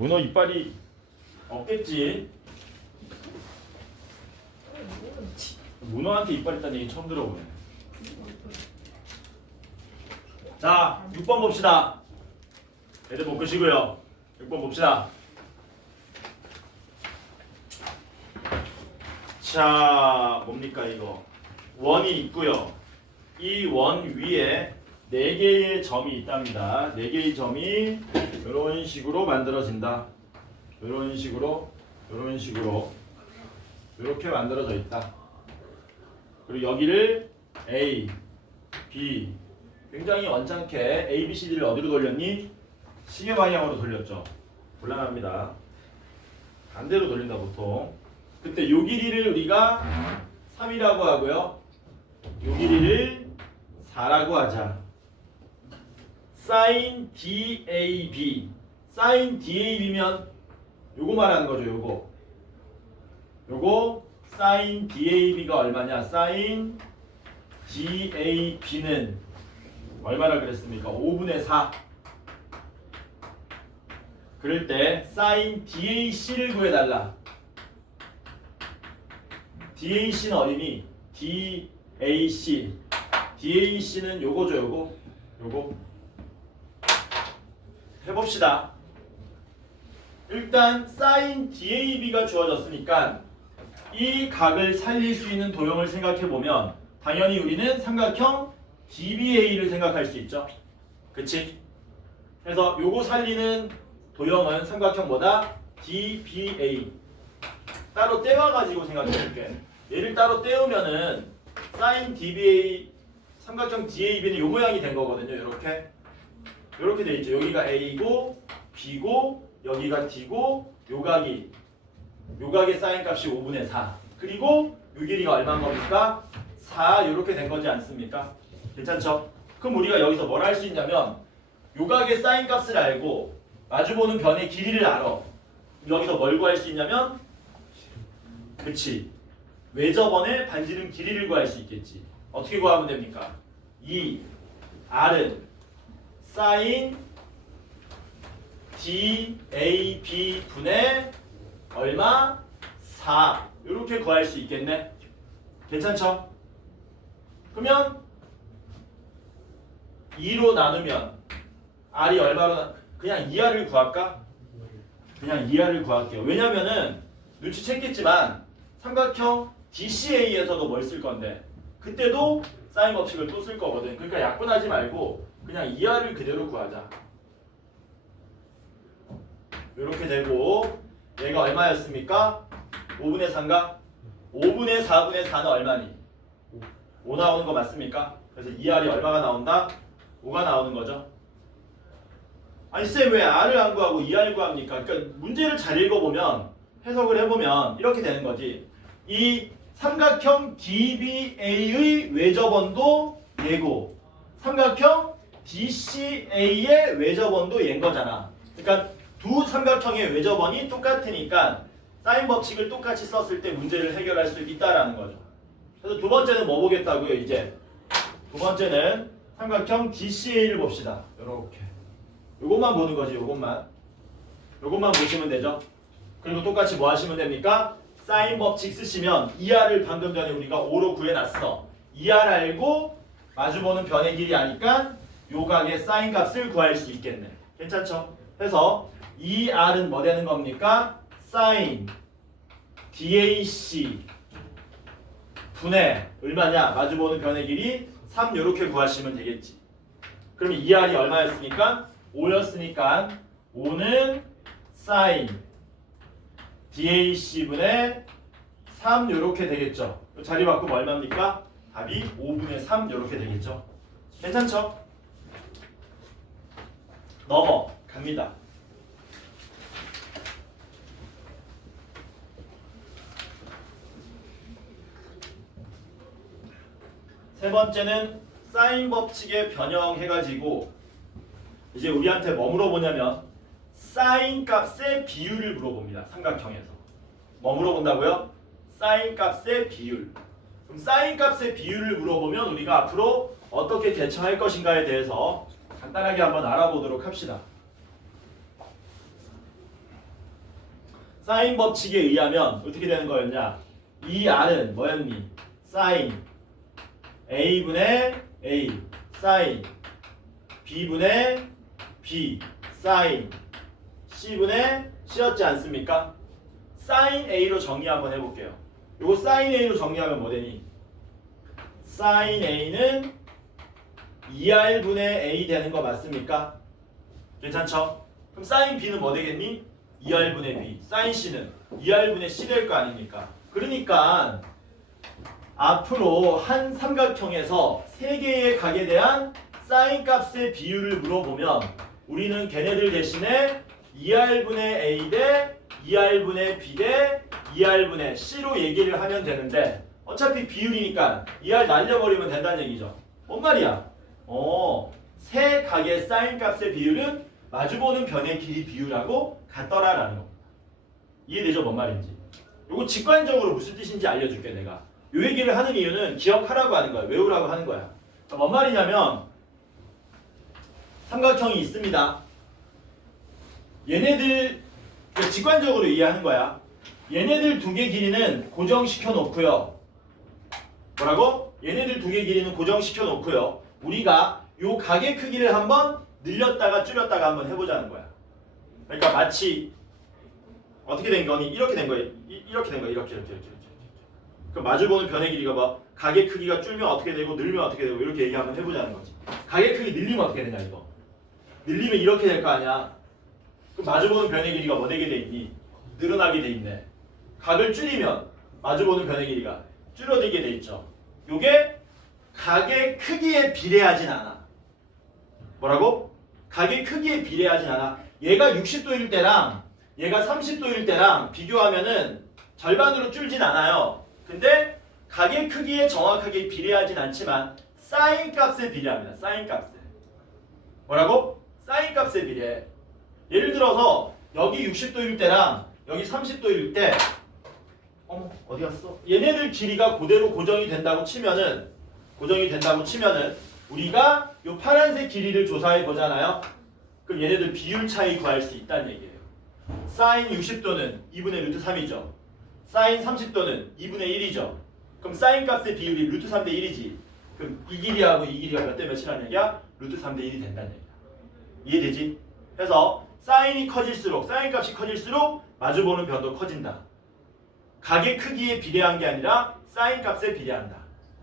문어 이빨이 없겠지. 문어한테 이빨 있다는 얘기 처음 들어보네. 자, 6번 봅시다. 애들 못 끄시고요. 6번 봅시다. 자, 뭡니까 이거? 원이 있고요. 이 원 위에 네 개의 점이 있답니다. 네 개의 점이 이런 식으로 만들어진다. 이런 식으로, 이런 식으로 이렇게 만들어져 있다. 그리고 여기를 A, B 굉장히 원찮게 A, B, C, D를 어디로 돌렸니? 시계 방향으로 돌렸죠. 곤란합니다. 반대로 돌린다 보통. 그때 요 길이를 우리가 3이라고 하고요. 요 길이를 4라고 하자. Sin DAB. sin DAB면 요거 말하는 거죠, 요거. 요거 sin DAB가 얼마냐? sin DAB는 얼마라 그랬습니까? 5분의 4. 그럴 때 sin DAC를 구해달라. DAC는 어디니? DAC. DAC는 요거죠, 요거. 요거. 해봅시다. 일단 sin DAB가 주어졌으니까 이 각을 살릴 수 있는 도형을 생각해 보면 당연히 우리는 삼각형 DBA를 생각할 수 있죠. 그치? 그래서 요거 살리는 도형은 삼각형보다 DBA 따로 떼와가지고 생각해 볼게. 얘를 따로 떼우면은 sin DBA 삼각형 DAB는 요 모양이 된 거거든요. 이렇게 이렇게 돼 있죠. 여기가 A고 B고 여기가 D고 요각이 요각의 사인 값이 5분의 4. 그리고 요 길이가 얼마인 겁니까? 4 이렇게 된 거지 않습니까? 괜찮죠? 그럼 우리가 여기서 뭘 할 수 있냐면 요각의 사인 값을 알고 마주보는 변의 길이를 알아. 여기서 뭘 구할 수 있냐면 그치 외접원의 반지름 길이를 구할 수 있겠지. 어떻게 구하면 됩니까? 이 R은 사인 DAB 분의 얼마? 4 이렇게 구할 수 있겠네. 괜찮죠? 그러면 2로 나누면 R이 얼마로 나... 그냥 2R을 구할까? 그냥 2R을 구할게요. 왜냐면은 눈치챘겠지만 삼각형 DCA에서도 뭘 쓸 건데 그때도 사인 법칙을 또 쓸 거거든. 그러니까 약분하지 말고 그냥 2R을 그대로 구하자. 이렇게 되고 얘가 얼마였습니까? 5분의 3가 5분의 4분의 4는 얼마니? 5 나오는 거 맞습니까? 그래서 2R이 얼마가 나온다? 5가 나오는 거죠. 아니 쌤왜 R을 안 구하고 2R 구합니까? 그러니까 문제를 잘 읽어보면 해석을 해보면 이렇게 되는 거지. 이 삼각형 DBA의 외접원도 얘고 삼각형 DCA의 외접원도 얘인 거잖아. 그러니까 두 삼각형의 외접원이 똑같으니까 사인 법칙을 똑같이 썼을 때 문제를 해결할 수 있다라는 거죠. 그래서 두 번째는 뭐 보겠다고요, 이제? 두 번째는 삼각형 DCA를 봅시다. 이렇게. 요것만 보는 거지, 요것만. 요것만 보시면 되죠. 그리고 똑같이 뭐 하시면 됩니까? 사인 법칙 쓰시면 2R을 방금 전에 우리가 5로 구해놨어. 2R 알고 마주보는 변의 길이 아니까 요각의 사인 값을 구할 수 있겠네. 괜찮죠? 그래서 2R은 뭐 되는 겁니까? 사인 DAC 분의 얼마냐? 마주보는 변의 길이 3 이렇게 구하시면 되겠지. 그럼 2R이 얼마였습니까? 5였으니까 5는 사인 DAC분의 3 이렇게 되겠죠. 자리 바꾸면 얼마입니까? 답이 5분의 3 이렇게 되겠죠. 괜찮죠? 넘어갑니다. 세 번째는 사인 법칙에 변형해가지고 이제 우리한테 뭐 물어보냐면 사인 값의 비율을 물어봅니다. 삼각형에서. 뭐 물어본다고요? 사인 값의 비율. 그럼 사인 값의 비율을 물어보면 우리가 앞으로 어떻게 대처할 것인가에 대해서 간단하게 한번 알아보도록 합시다. 사인 법칙에 의하면 어떻게 되는 거였냐? 이 R은 뭐였니? 사인 A분의 A 사인 B분의 B 사인 C분의 C였지 않습니까? 사인 A로 정리 한번 해볼게요. 요거 사인 A로 정리하면 뭐 되니? 사인 A는 2R분의 A 되는 거 맞습니까? 괜찮죠? 그럼 사인 B는 뭐 되겠니? 2R분의 B 사인 C는 2R분의 C 될 거 아닙니까? 그러니까 앞으로 한 삼각형에서 세 개의 각에 대한 사인 값의 비율을 물어보면 우리는 걔네들 대신에 2R분의 A 대 2R분의 B 대 2R분의 C로 얘기를 하면 되는데 어차피 비율이니까 2R 날려버리면 된다는 얘기죠. 뭔 말이야? 어, 세 각의 사인 값의 비율은 마주보는 변의 길이 비율하고 같더라라는 겁니다. 이해되죠? 뭔 말인지. 요거 직관적으로 무슨 뜻인지 알려줄게 내가. 요 얘기를 하는 이유는 기억하라고 하는 거야. 외우라고 하는 거야. 자, 뭔 말이냐면 삼각형이 있습니다. 얘네들 직관적으로 이해하는 거야. 얘네들 두 개 길이는 고정시켜 놓고요. 뭐라고? 얘네들 두 개 길이는 고정시켜 놓고요. 우리가 요 각의 크기를 한번 늘렸다가 줄였다가 한번 해보자는 거야. 그러니까 마치 어떻게 된 거니? 이렇게 된. 이- 이렇게 된 거야. 이렇게 이렇게 이렇게. 이렇게. 그 마주보는 변의 길이가 뭐 각의 크기가 줄면 어떻게 되고 늘면 어떻게 되고 이렇게 얘기 한번 해보자는 거지. 각의 크기 늘리면 어떻게 되냐 이거. 늘리면 이렇게 될 거 아니야. 그 마주보는 변의 길이가 뭐 되게 돼 있니? 늘어나게 돼 있네. 각을 줄이면 마주보는 변의 길이가 줄어들게 돼 있죠. 요게 각의 크기에 비례하진 않아. 뭐라고? 각의 크기에 비례하진 않아. 얘가 60도일 때랑 얘가 30도일 때랑 비교하면은 절반으로 줄진 않아요. 근데 각의 크기에 정확하게 비례하진 않지만 사인 값에 비례합니다. 사인 값에. 뭐라고? 사인 값에 비례해. 예를 들어서 여기 60도일 때랑 여기 30도일 때 어머 어디 갔어? 얘네들 길이가 그대로 고정이 된다고 치면은 고정이 된다고 치면은 우리가 요 파란색 길이를 조사해 보잖아요. 그럼 얘네들 비율 차이 구할 수 있다는 얘기예요. 사인 60도는 2분의 루트 3이죠. 사인 30도는 2분의 1이죠. 그럼 사인 값의 비율이 루트 3대 1이지. 그럼 이 길이하고 이 길이가 몇 대 몇이라는 얘기야? 루트 3대 1이 된다는 얘기야. 이해되지? 그래서 사인이 커질수록 사인 값이 커질수록 마주보는 변도 커진다. 각의 크기에 비례한 게 아니라 사인 값에 비례한다.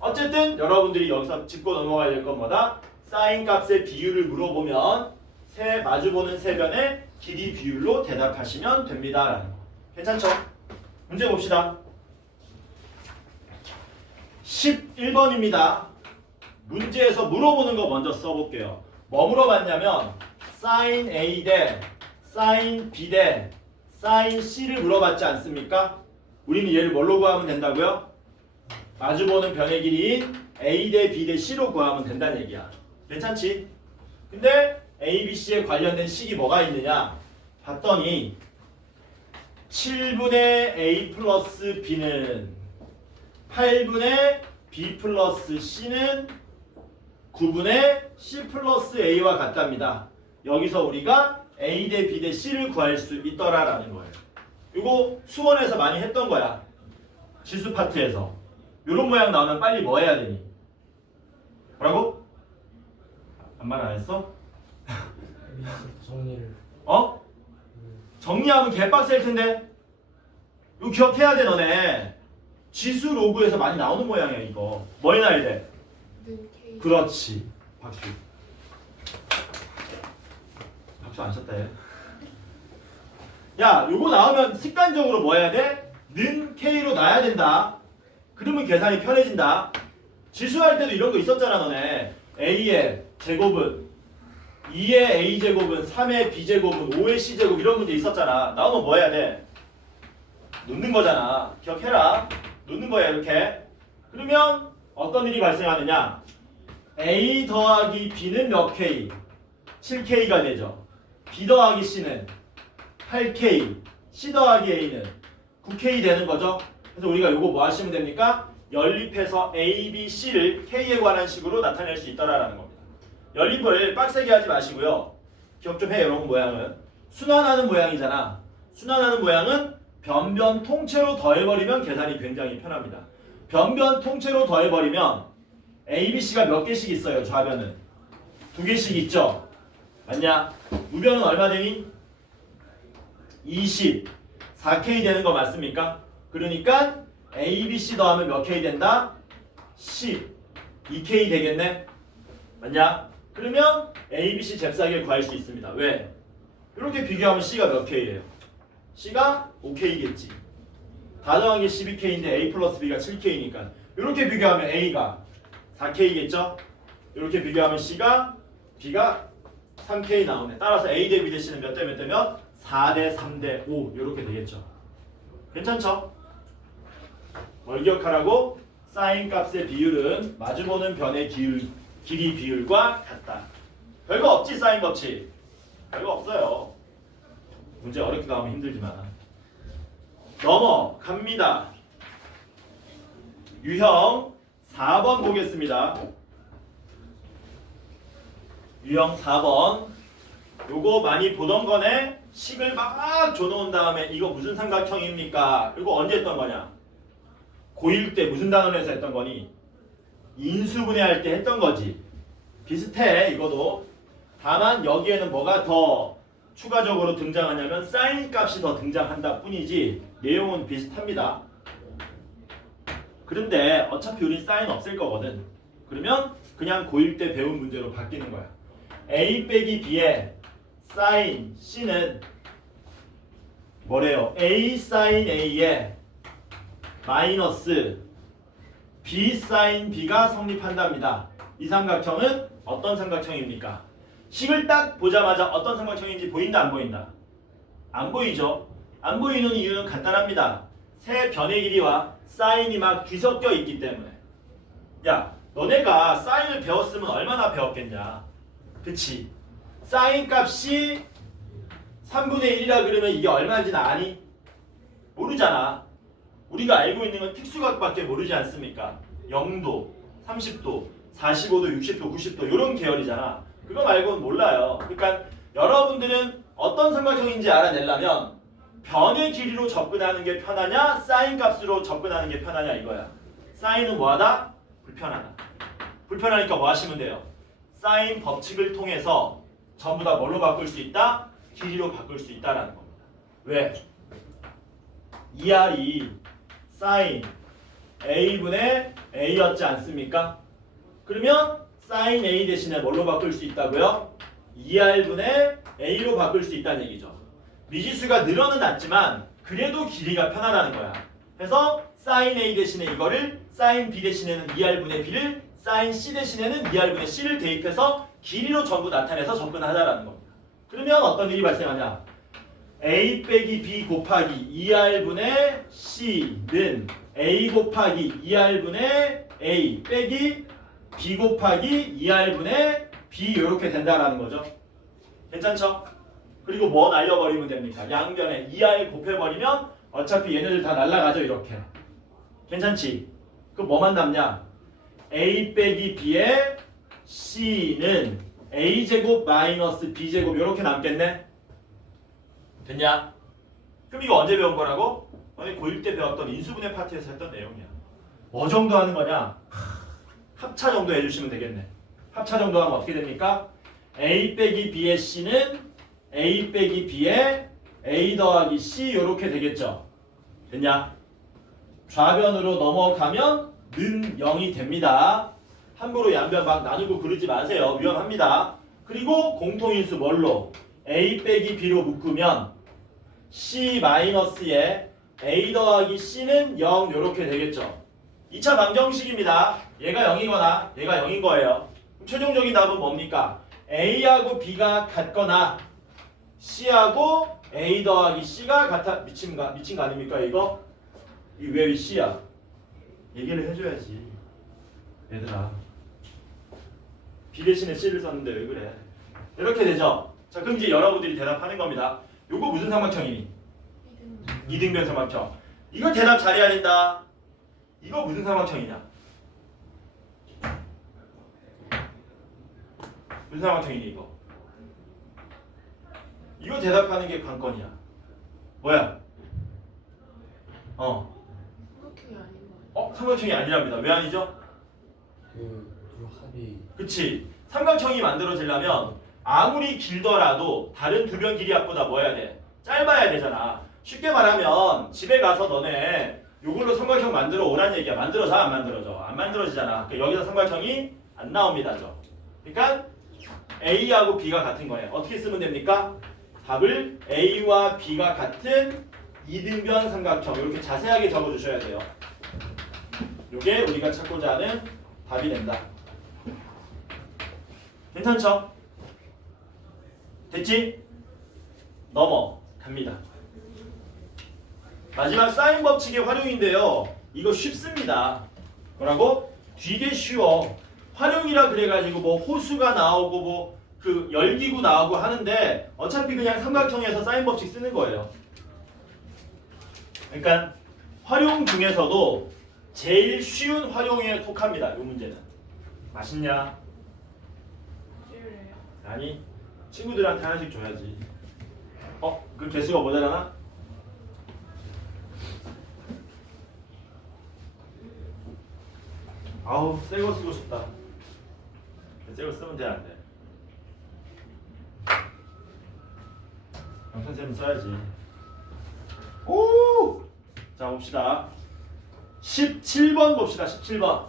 어쨌든 여러분들이 여기서 짚고 넘어가야 될 건 뭐다? 사인 값의 비율을 물어보면 세 마주보는 세 변의 길이 비율로 대답하시면 됩니다 라는 거. 괜찮죠? 문제 봅시다. 11번입니다. 문제에서 물어보는 거 먼저 써볼게요. 뭐 물어봤냐면 sin A 대 sin B 대 sin C를 물어봤지 않습니까? 우리는 얘를 뭘로 구하면 된다고요? 마주보는 변의 길이인 A 대 B 대 C로 구하면 된다는 얘기야. 괜찮지? 근데 A, B, C에 관련된 식이 뭐가 있느냐? 봤더니 7분의 A 플러스 B는 8분의 B 플러스 C는 9분의 C 플러스 A와 같답니다. 여기서 우리가 A 대 B 대 C를 구할 수 있더라라는 거예요. 이거 수원에서 많이 했던 거야. 지수 파트에서. 이런 모양 나오면 빨리 뭐 해야 되니? 뭐라고? 반말 안 했어? 정리를 어? 정리하면 개빡셀 텐데. 이거 기억해야 돼 너네. 지수 로그에서 많이 나오는 모양이야 이거. 뭐 해놔야 돼? 는 K 그렇지. 박수. 박수 안 쳤다 얘. 야, 요거 나오면 습관적으로 뭐 해야 돼? 는 K로 놔야 된다. 그러면 계산이 편해진다. 지수할 때도 이런 거 있었잖아, 너네. A의 제곱은 2의 A 제곱은 3의 B 제곱은 5의 C 제곱 이런 문제 있었잖아. 나오면 뭐 해야 돼? 놓는 거잖아. 기억해라. 놓는 거야, 이렇게. 그러면 어떤 일이 발생하느냐? A 더하기 B는 몇 K? 7K가 되죠. B 더하기 C는 8K, C 더하기 A는 9K 되는 거죠. 그래서 우리가 요거 뭐 하시면 됩니까? 연립해서 A, B, C를 K에 관한 식으로 나타낼 수 있더라라는 겁니다. 연립을 빡세게 하지 마시고요. 기억 좀 해, 여러분 모양은. 순환하는 모양이잖아. 순환하는 모양은 변변 통째로 더해버리면 계산이 굉장히 편합니다. 변변 통째로 더해버리면 A, B, C가 몇 개씩 있어요, 좌변은? 두 개씩 있죠? 맞냐? 우변은 얼마 되니? 20. 4K 되는 거 맞습니까? 그러니까 A, B, C 더하면 몇 K 된다? 10. 2K 되겠네? 맞냐? 그러면 A, B, C 잽싸게 구할 수 있습니다. 왜? 이렇게 비교하면 C가 몇 K예요? C가 5K겠지. 다 더한 게 12K인데 A 플러스 B가 7K니까 이렇게 비교하면 A가 4K겠죠? 이렇게 비교하면 C가 B가 3K 나오네. 따라서 A 대 B 대 C는 몇 대 몇 대면 4대 3 대 5 이렇게 되겠죠. 괜찮죠? 뭘 기억하라고? 사인 값의 비율은 마주보는 변의 기울, 길이 비율과 같다. 별거 없지 사인 법칙. 별거 없어요. 문제 어렵게 나오면 힘들지만 넘어갑니다. 유형 4번 보겠습니다. 유형 4번 요거 많이 보던 거네 식을 막 줘놓은 다음에 이거 무슨 삼각형입니까? 이거 언제 했던 거냐? 고1 때 무슨 단원에서 했던 거니? 인수분해할 때 했던 거지. 비슷해 이거도. 다만 여기에는 뭐가 더 추가적으로 등장하냐면 사인 값이 더 등장한다 뿐이지 내용은 비슷합니다. 그런데 어차피 우린 사인 없을 거거든. 그러면 그냥 고1 때 배운 문제로 바뀌는 거야. A 빼기 b의 사인 c는 뭐래요? a 사인 a에 마이너스 b 사인 b가 성립한답니다. 이 삼각형은 어떤 삼각형입니까? 식을 딱 보자마자 어떤 삼각형인지 보인다 안 보인다? 안 보이죠? 안 보이는 이유는 간단합니다. 세 변의 길이와 사인이 막 뒤섞여 있기 때문에. 야, 너네가 사인을 배웠으면 얼마나 배웠겠냐? 그치? 사인 값이 3분의 1이라 그러면 이게 얼마인지는 아니? 모르잖아. 우리가 알고 있는 건 특수각밖에 모르지 않습니까? 0도, 30도, 45도, 60도, 90도 이런 계열이잖아. 그거 말고는 몰라요. 그러니까 여러분들은 어떤 삼각형인지 알아내려면 변의 길이로 접근하는 게 편하냐, 사인 값으로 접근하는 게 편하냐 이거야. 사인은 뭐하다? 불편하다. 불편하니까 뭐 하시면 돼요? 사인 법칙을 통해서 전부 다 뭘로 바꿀 수 있다? 길이로 바꿀 수 있다라는 겁니다. 왜? 2R이 사인 A분의 A였지 않습니까? 그러면 사인 A 대신에 뭘로 바꿀 수 있다고요? 2R분의 A로 바꿀 수 있다는 얘기죠. 미지수가 늘어는 났지만 그래도 길이가 편하다는 거야. 그래서 사인 A 대신에 이거를 사인 B 대신에는 2R분의 B를 사인 C 대신에는 2R분의 C를 대입해서 길이로 전부 나타내서 접근하자라는 겁니다. 그러면 어떤 일이 발생하냐? A 빼기 b 곱하기 2r분의 c는 a 곱하기 2r분의 a 빼기 b 곱하기 2r분의 b 이렇게 된다라는 거죠. 괜찮죠? 그리고 뭐 날려버리면 됩니까? 양변에 2r 곱해버리면 어차피 얘네들 다 날라가죠 이렇게. 괜찮지? 그럼 뭐만 남냐? a 빼기 b의 c는 a 제곱 마이너스 b 제곱 이렇게 남겠네. 됐냐? 그럼 이거 언제 배운 거라고? 너네 고1 때 배웠던 인수분해 파트에서 했던 내용이야. 뭐 정도 하는 거냐? 합차 정도 해주시면 되겠네. 합차 정도 하면 어떻게 됩니까? a 빼기 b의 c는 a 빼기 b의 a 더하기 c 이렇게 되겠죠. 됐냐? 좌변으로 넘어가면 는 0이 됩니다. 함부로 양변 막 나누고 그러지 마세요. 위험합니다. 그리고 공통인수 뭘로? a 빼기 b로 묶으면 c 마이너스에 a 더하기 c는 0 이렇게 되겠죠. 2차 방정식입니다. 얘가 0이거나 얘가 0인 거예요. 최종적인 답은 뭡니까? a하고 b가 같거나 c하고 a 더하기 c가 같아 미친 거 미친 거 아닙니까 이거? 이왜 c야? 얘기를 해줘야지. 얘들아. b 대신에 c를 썼는데 왜 그래? 이렇게 되죠. 자 그럼 이제 여러분들이 대답하는 겁니다. 요거 무슨 삼각형이니? 이등변 삼각형. 이거 대답 잘해야 된다. 이거 무슨 삼각형이냐? 무슨 삼각형이니 이거? 이거 대답하는 게 관건이야. 뭐야? 어, 삼각형이 아닌 거 아니야? 어 삼각형이 아니랍니다. 왜 아니죠? 그두 합이 그치. 삼각형이 만들어지려면 아무리 길더라도 다른 두 변 길이 합보다 뭐 해야 돼? 짧아야 되잖아. 쉽게 말하면 집에 가서 너네 이걸로 삼각형 만들어 오란 얘기야. 만들어져 안 만들어져? 안 만들어지잖아. 그러니까 여기서 삼각형이 안 나옵니다죠. 그러니까 A하고 B가 같은 거예요. 어떻게 쓰면 됩니까? 답을 A와 B가 같은 이등변 삼각형 이렇게 자세하게 적어주셔야 돼요. 이게 우리가 찾고자 하는 답이 된다. 괜찮죠? 됐지? 넘어갑니다. 마지막 사인 법칙의 활용인데요. 이거 쉽습니다. 뭐라고? 되게 쉬워. 활용이라 그래가지고 뭐 호수가 나오고 뭐 그 열기구 나오고 하는데 어차피 그냥 삼각형에서 사인 법칙 쓰는 거예요. 그러니까 활용 중에서도 제일 쉬운 활용에 속합니다. 이 문제는. 맛있냐? 아니 친구들한테 하나씩 줘야지. 어? 그 개수가 모자라나? 아우 새거 쓰고 싶다. 새거 쓰면 돼 안 돼? 쌤은 써야지. 오! 자 봅시다. 17번 봅시다. 17번.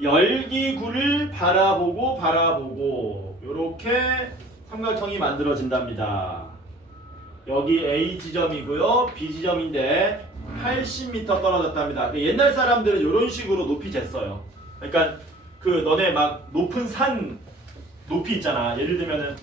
열기구를 바라보고 바라보고 이렇게 삼각형이 만들어진답니다. 여기 A 지점이고요, B 지점인데 80m 떨어졌답니다. 그 옛날 사람들은 이런 식으로 높이 쟀어요. 그러니까 그 너네 막 높은 산 높이 있잖아. 예를 들면은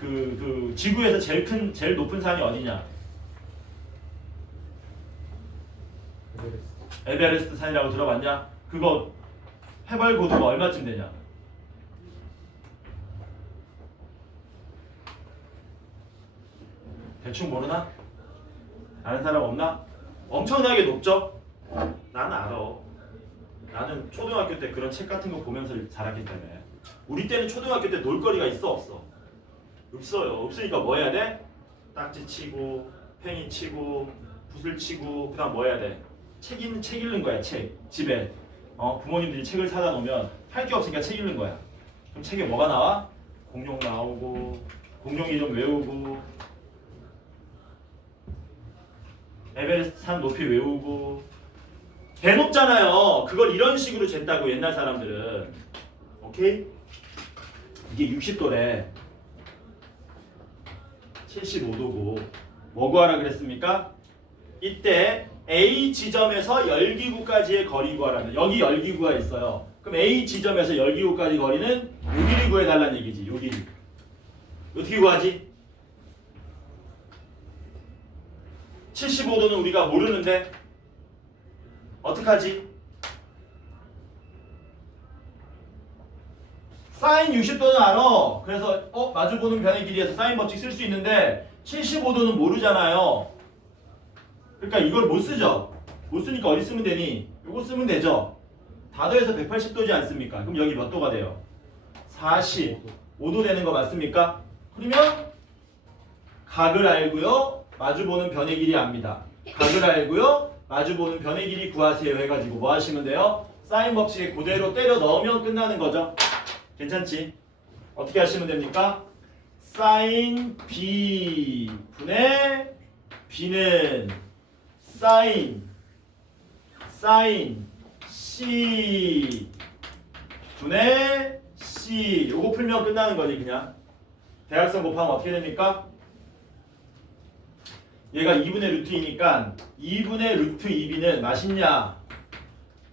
그, 그 지구에서 제일 큰 제일 높은 산이 어디냐? 에베레스트 산이라고 들어봤냐? 그거 해발 고도가 얼마쯤 되냐? 대충 모르나? 아는 사람 없나? 엄청나게 높죠? 나는 알아. 나는 초등학교 때 그런 책 같은 거 보면서 자랐기 때문에 우리 때는 초등학교 때 놀거리가 있어 없어? 없어요. 없으니까 뭐 해야 돼? 딱지 치고 팽이 치고 붓을 치고 그다음 뭐 해야 돼? 책 읽는 책 읽는 거야 책 집에 어 부모님들이 책을 사다 놓으면 할 게 없으니까 책 읽는 거야. 그럼 책에 뭐가 나와? 공룡 나오고 공룡 이름 외우고 에베레스트 산 높이 외우고. 배 높잖아요. 그걸 이런 식으로 쟀다고 옛날 사람들은. 오케이? 이게 60도래. 75도고. 뭐 구하라 그랬습니까? 이때 A 지점에서 열기구까지의 거리 구하라는 여기 열기구가 있어요. 그럼 A 지점에서 열기구까지 거리는 요 길이 구해달라는 얘기지. 요 길이. 어떻게 구하지? 75도는 우리가 모르는데 어떡하지? 사인 60도는 알아. 그래서 어 마주보는 변의 길이에서 사인 법칙 쓸 수 있는데 75도는 모르잖아요. 그러니까 이걸 못 쓰죠. 못 쓰니까 어디 쓰면 되니? 이거 쓰면 되죠. 다 더해서 180도지 않습니까? 그럼 여기 몇 도가 돼요? 45도 되는 거 맞습니까? 그러면 각을 알고요. 마주보는 변의 길이 압니다. 각을 알고요. 마주보는 변의 길이 구하세요 해가지고 뭐 하시면 돼요? 사인 법칙에 그대로 때려 넣으면 끝나는 거죠. 괜찮지? 어떻게 하시면 됩니까? 사인 B 분의 B는 사인 사인 C 분의 C 요거 풀면 끝나는 거지 그냥 대각선 곱하면 어떻게 됩니까? 얘가 2분의 루트 2니까 2분의 루트 2b는 맛있냐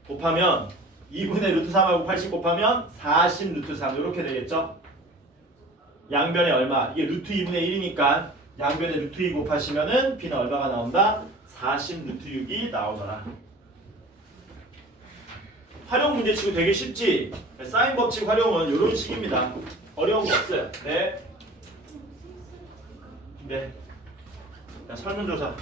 곱하면 2분의 루트 3하고 80 곱하면 40 루트 3 이렇게 되겠죠? 양변에 얼마? 이게 루트 2분의 1이니까 양변에 루트 2 곱하시면은 b는 얼마가 나온다? 40 루트 6이 나오더라. 활용 문제 치고 되게 쉽지? 사인 법칙 활용은 이런 식입니다. 어려운 거 없어요. 네. 네. 자, 설문조사.